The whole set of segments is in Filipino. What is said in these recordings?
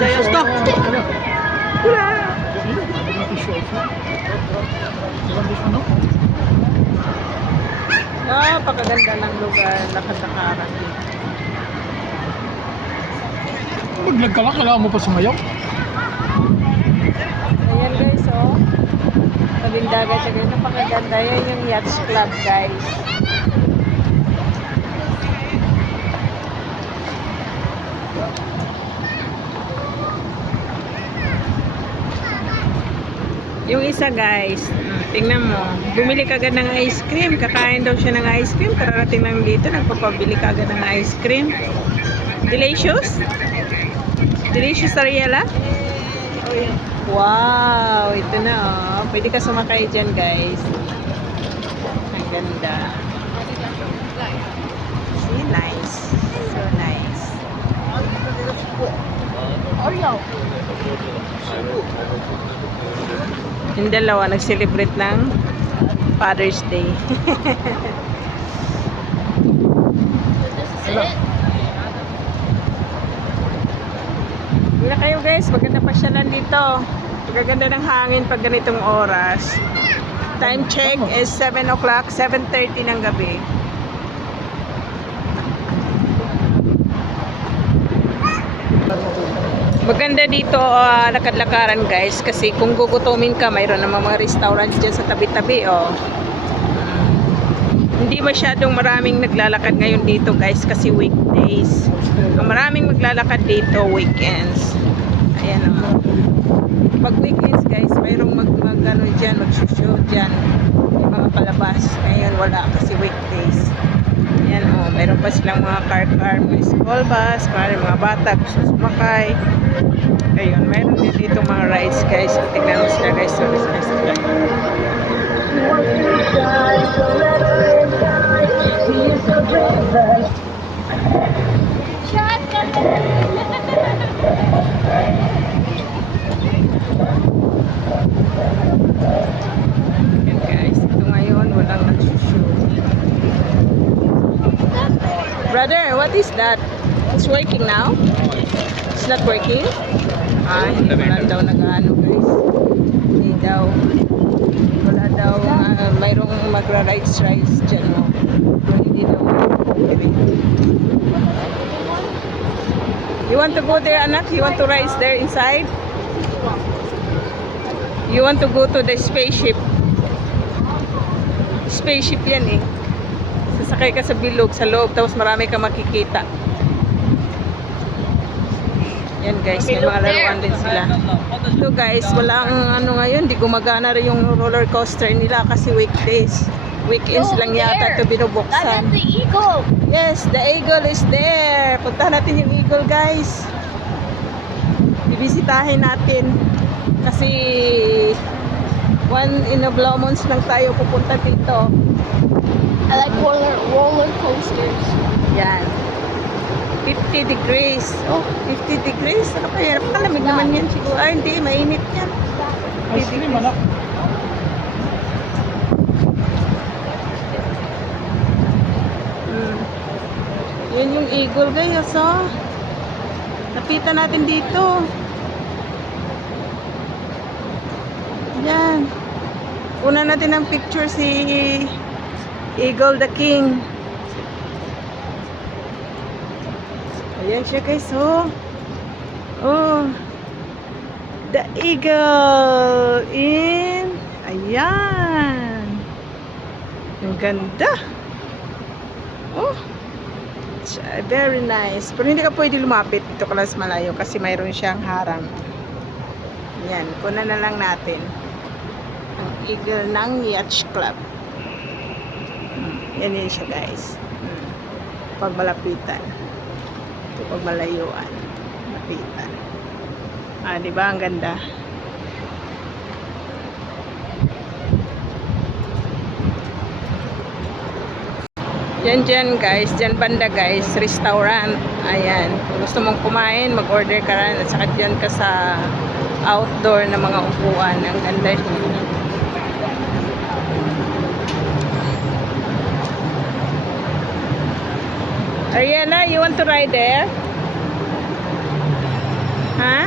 Sayos to. Napakaganda ng lugar, lakad-lakaran. Maglag ka lang, kailangan mo pa sumayaw. Ayan guys, oh. Tabing dagat siya guys. Napakaganda. Yan yung yacht club guys. Yung isa guys, tingnan mo, bumili ka agad ng ice cream, kakain daw siya ng ice cream, kararating lang dito, nagpapabili ka agad ng ice cream. Delicious? Delicious, Ariela? Wow, ito na oh. Pwede ka sumakay dyan guys. Ang ganda. See, nice. So nice. Yung dalawa nag-celebrate ng Father's Day. Wala kayo guys, maganda pa siya lang dito. Magaganda ng hangin pag ganitong oras. Time check is 7 o'clock, 7:30 ng gabi. Maganda dito lakad-lakaran guys kasi kung gugutumin ka mayroon namang mga restaurants dyan sa tabi-tabi oh. Hindi masyadong maraming naglalakad ngayon dito guys kasi weekdays. Ang maraming maglalakad dito weekends. Ayan oh. Pag weekends guys mayroong ano dyan, magsushow dyan yung mga palabas. Ngayon wala kasi weekdays. Ayan oh, mayroon pa silang mga car, mga school bus para mga bata gusto sumakay. Ayun, mayroon din dito mga rides guys. Tignan mo sila guys. Ayan guys, ito ngayon walang nagsushoot. Brother, what is that? It's working now? It's not working? Hindi wala daw nag-ano guys. Hindi daw. Wala daw. Mayroong magra-rides dyan. No? Hindi daw. You want to go there, anak? You want to ride there inside? You want to go to the spaceship? Spaceship yan eh. Sasakay ka sa bilog, sa loob, tapos marami ka makikita. Yan guys, may mga laruan din sila. Ito guys, walang ano ngayon, di gumagana rin yung roller coaster nila kasi weekdays. Weekends lang yata ito binubuksan. The eagle. Yes, the eagle is there. Puntahan natin yung eagle guys. Bibisitahin natin. Kasi one in a blue moons lang tayo pupunta dito. I like roller coasters. Yan. 50 degrees. Oh, 50 degrees. Nakapahirap ka. Lamig naman yan siguro. Ay, hindi. Mainit yan. Ice cream, anak. Yan yung eagle guys. Oh. Lapitan natin dito. Yan. Una natin ang picture si Eagle the King. Ayan siya guys, oh. Oh. The eagle in. Ayan. Ang ganda. Oh. Very nice. Pero hindi ka pwede lumapit dito ka lang sa malayo kasi mayroon siyang harang. Ayan. Kunan na lang natin. Ang eagle ng Yacht Club. Yan yun siya guys. Pag malapitan. Pag malayuan, lapitan. Di ba ang ganda? Yan dyan guys, dyan banda guys, restaurant. Ayan, kung gusto mong kumain, mag-order ka rin. At saka dyan ka sa outdoor na mga upuan. Ang ganda niya. Ariela, you want to ride there? Huh?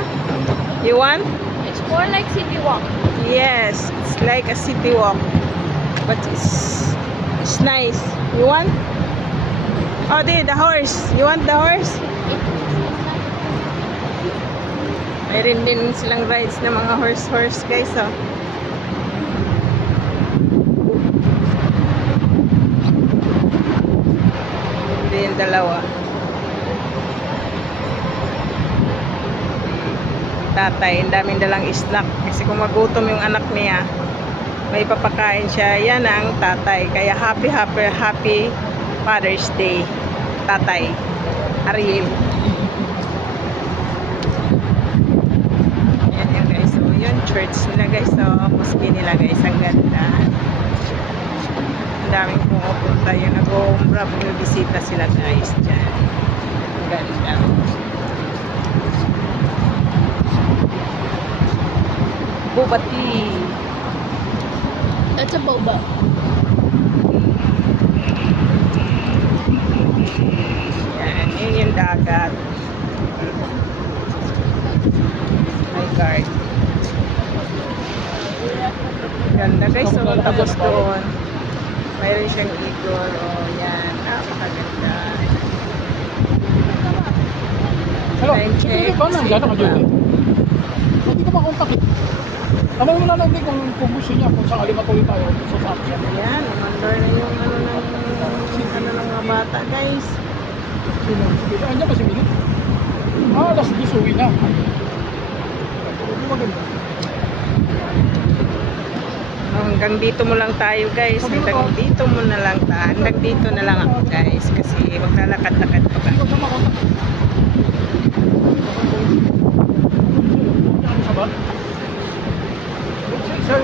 You want? It's more like city walk. Yes, it's like a city walk. But it's nice. You want? Oh, there, the horse. You want the horse? Mayroon din silang rides na mga horse guys, oh. Hindi yung dalawa. Tatay, ang daming dalang snack. Kasi kung magutom yung anak niya, may papakain siya. Yan ang tatay. Kaya happy Father's Day, Tatay Ariel. Yan yan guys. So, yun, church nila guys. So, mosque nila guys. Ang ganda. Ang daming pumupunta. Yung nag-uumra, bumibisita sila guys. Diyan. Ang ganda. Boba tea. That's a boba. Yan, yun yung dagat. My guard. Ganda guys, so tapos doon. Mayroon siyang igor. Oh, yan. Napakaganda. Hello, Time sige check. ba nang gano'n ka dyan eh? Hindi ko makontak eh. Tanong mo na lang din kung gusto niya, kung sakali matuloy tayo sa option. Yan, umandar na yung ano ng mga bata guys. Sino? Sige, andyan ba si Minit? Alas 10 uwi na. Hindi maganda. Hanggang dito mo lang tayo guys. Hanggang dito mo na lang tayo. Hanggang dito na lang ako guys. Kasi maglalakad-lakad pa Hindi ka. ko siya makontak. Ano sa ba? Sir,